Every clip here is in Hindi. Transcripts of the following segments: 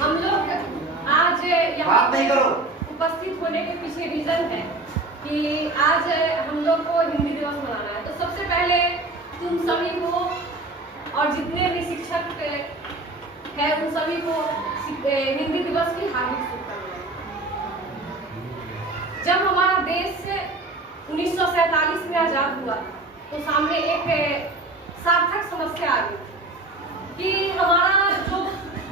हम लोग आज यहाँ उपस्थित होने के पीछे रीजन है कि आज हम लोग को हिंदी दिवस मनाना है। तो सबसे पहले तुम सभी को और जितने भी शिक्षक है उन सभी को हिंदी दिवस की हार्दिक शुभकामनाएं। जब हमारा देश 1947 में आजाद हुआ तो सामने एक सार्थक समस्या आ गई कि हमारा जो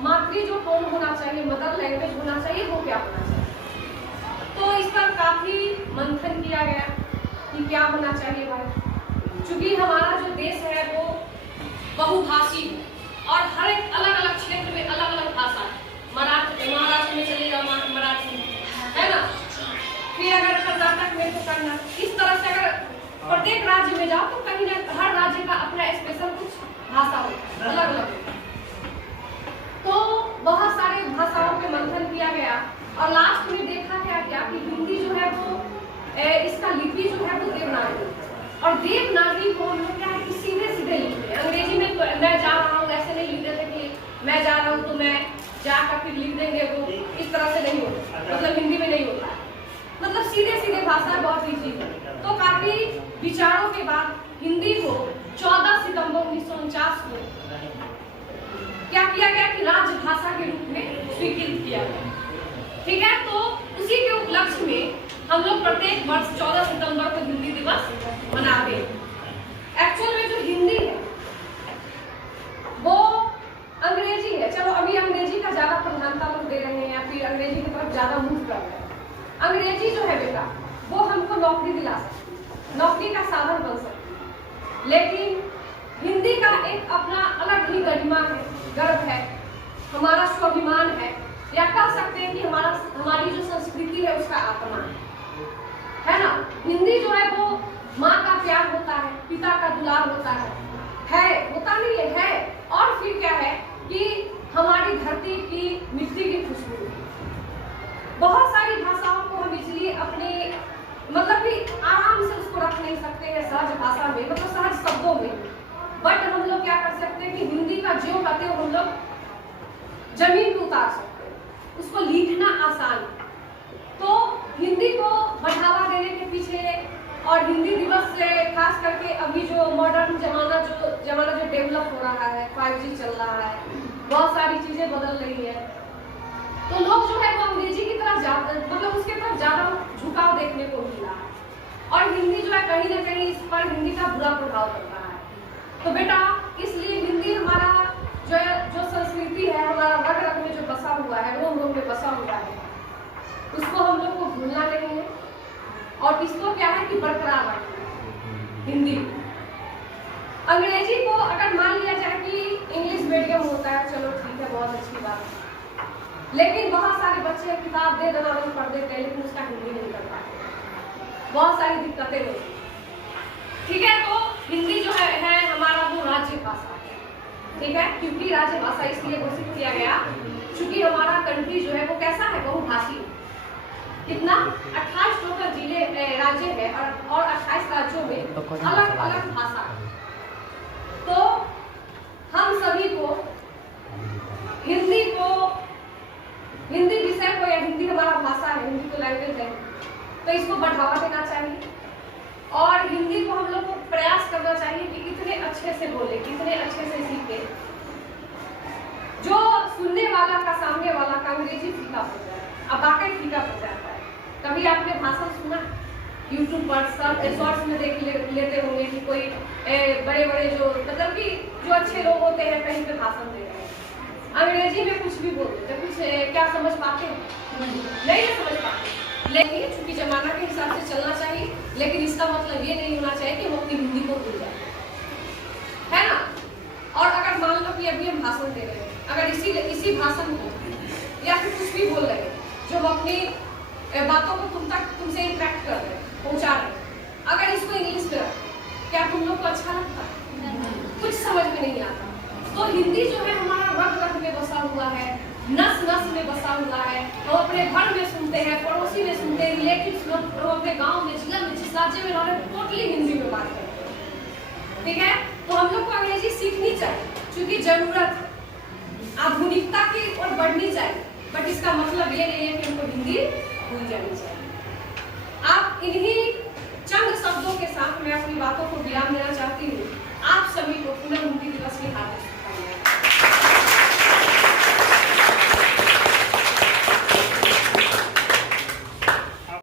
मातृ जो टोन होना चाहिए, मदर लैंग्वेज होना चाहिए, वो क्या होना चाहिए। तो इस पर काफी मंथन किया गया कि क्या होना चाहिए भाई, क्योंकि हमारा जो देश है वो बहुभाषी है और हर एक अलग अलग क्षेत्र में अलग अलग भाषा है। महाराष्ट्र में चलेगा मराठी, है ना, फिर अगर कर्नाटक में तो करना, इस तरह से अगर प्रत्येक राज्य में जाओ तो कहीं ना हर राज्य का अपना स्पेशल कुछ भाषा होता है, अलग अलग। तो बहुत सारे भाषाओं पे मंथन किया गया और लास्ट में देखा गया कि हिंदी जो है वो इसका लिपि जो है वो देवनागरी, और देवनागरी को हम लोग क्या है कि सीधे सीधे लिखते हैं। अंग्रेजी में तो मैं जा रहा हूँ ऐसे नहीं लिखते थे कि मैं जा रहा हूँ तो मैं जाकर फिर लिख देंगे, वो इस तरह से नहीं होता, मतलब हिंदी में नहीं होता, मतलब सीधे सीधे भाषा बहुत ईजी है। तो काफी विचारों के बाद हिंदी को 14 सितंबर 1949 को क्या किया गया कि राजभाषा के रूप में स्वीकृत किया गया। ठीक है, तो उसी के उपलक्ष्य में हम लोग प्रत्येक वर्ष 14 सितंबर को हिंदी दिवस मनाते हैं। एक्चुअल में जो हिंदी है वो अंग्रेजी है। चलो अभी अंग्रेजी का ज्यादा प्रधानता लोग दे रहे हैं या फिर अंग्रेजी की तरफ ज्यादा मूव कर रहे हैं। अंग्रेजी जो है बेटा वो हमको नौकरी दिला सकती है, नौकरी का साधन बन सकती है, लेकिन हिंदी का एक अपना अलग ही गरिमा है, गर्व है, हमारा स्वाभिमान है, या कह सकते हैं कि हमारी जो संस्कृति है उसका आत्मा है ना। हिंदी जो है वो माँ का प्यार होता है, पिता का दुलार होता है, होता नहीं है, और फिर क्या है कि हमारी धरती की मिट्टी की खुशबू। बहुत सारी भाषाओं को हम इसलिए अपने मतलब कि आराम से उसको रख नहीं सकते हैं सहज भाषा में, मतलब सहज शब्दों में, बट हम लोग क्या कर सकते हैं कि हिंदी का ज्यों कहते हैं हम लोग जमीन पे उतार सकते हैं, उसको लिखना आसान। तो हिंदी को बढ़ावा देने के पीछे और हिंदी दिवस से खास करके अभी जो मॉडर्न जमाना जो डेवलप हो रहा है, 5G चल रहा है, बहुत सारी चीजें बदल रही है, तो लोग जो है वो अंग्रेजी की तरफ ज्यादा, मतलब उसके तरफ ज्यादा झुकाव देखने को मिला है, और हिंदी जो है कहीं ना कहीं इस पर हिंदी का बुरा प्रभाव पड़ता है। तो बेटा इसलिए हिंदी हमारा जो संस्कृति है, हमारा रग रग में जो बसा हुआ है, रोम रोम में बसा हुआ है, उसको हम लोग को भूलना नहीं है, और इसको क्या है कि बरकरार रखना है। हिंदी अंग्रेजी को अगर मान लिया जाए कि इंग्लिश मीडियम होता है, चलो ठीक है, बहुत अच्छी बात है, लेकिन बहुत सारे बच्चे किताब दे देना बंद कर देते हैं, लेकिन उसका हिंदी नहीं कर पाते, बहुत सारी दिक्कतें होती हैं। ठीक है, तो हिंदी जो है हमारा वो राज्य भाषा है, ठीक है, क्योंकि राज्य भाषा इसलिए घोषित किया गया क्योंकि हमारा कंट्री जो है वो कैसा है, बहुभाषी। कितना 28 टोटल जिले राज्य है और 28 राज्यों में अलग अलग भाषा है। तो हम सभी को हिंदी विषय को, या हिंदी हमारा भाषा है, हिंदी तो लैंग्वेज है, तो इसको बढ़ावा देना चाहिए, और हिंदी को हम लोग को प्रयास करना चाहिए कि कितने अच्छे से बोले, कितने अच्छे से सीखे, जो सुनने वाला का, सामने वाला का अंग्रेजी फीका हो जाए, अब वाकई फीका हो जाता है। कभी आपने भाषण सुना यूट्यूब पर, शॉर्ट्स में देख लेते होंगे कि कोई बड़े बड़े जो मतलब कि जो अच्छे लोग होते हैं कहीं पे भाषण दे रहे हैं, अंग्रेजी में कुछ भी बोल देते, कुछ क्या समझ पाते हैं, नहीं समझ पाते, लेकिन चूंकि जमाना के हिसाब से चलना चाहिए, लेकिन इसका मतलब ये नहीं होना चाहिए कि हम अपनी हिंदी को भूल जाए, है ना। और अगर मान लो कि अभी हम भाषण दे रहे हैं, अगर इसी भाषण को या फिर कुछ भी बोल रहे हैं जो हम अपनी बातों को तुमसे इंटरेक्ट कर रहे हैं, पहुंचा रहे हैं, अगर इसको इंग्लिश में रखें, क्या तुम लोग को अच्छा लगता है? कुछ समझ में नहीं आता। तो हिंदी जो है हमारा रग रग में बसा हुआ है, नस नस में बसा हुआ है, हम अपने घर में सुनते हैं, पड़ोसी में सुनते हैं, रिलेटिव्स में, अपने गांव में, जिला में, जिस राज्य में रह रहे हैं, टोटली हिंदी में बात करते हैं। ठीक है, तो हम लोग को अंग्रेजी सीखनी चाहिए क्योंकि जरूरत है। आधुनिकता की ओर बढ़नी चाहिए, बट इसका मतलब ये नहीं है कि हमको हिंदी भूल जानी चाहिए। आप इन्हीं